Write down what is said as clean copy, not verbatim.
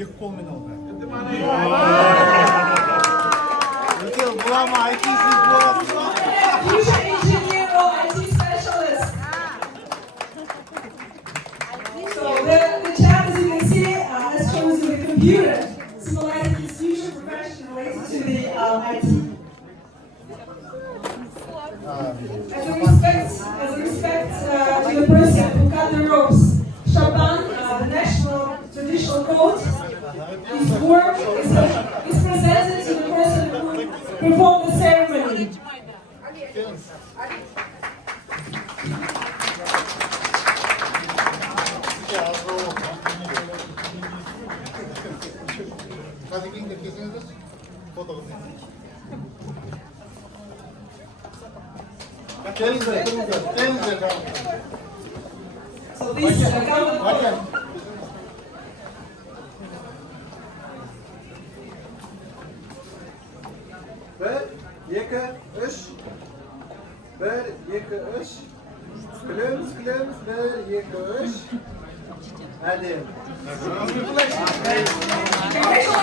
екі қолмен алды. Бұлама айтысыз болады. Future engineer or IT specialist. So the chat, as you can see, has chosen the computer, symbolizing his future profession related to the IT. As a respect to the person who cut the ropes, Chopin, the national traditional code, his work is presented to the person who performed the ceremony. Kazak'ın da kesiniz. Fotoğrafı. Kendinize. So please come to the podium. Bir, iki, üç. Bir, iki, üç. Külümüz, bir, iki, üç. Hadi. Congratulations.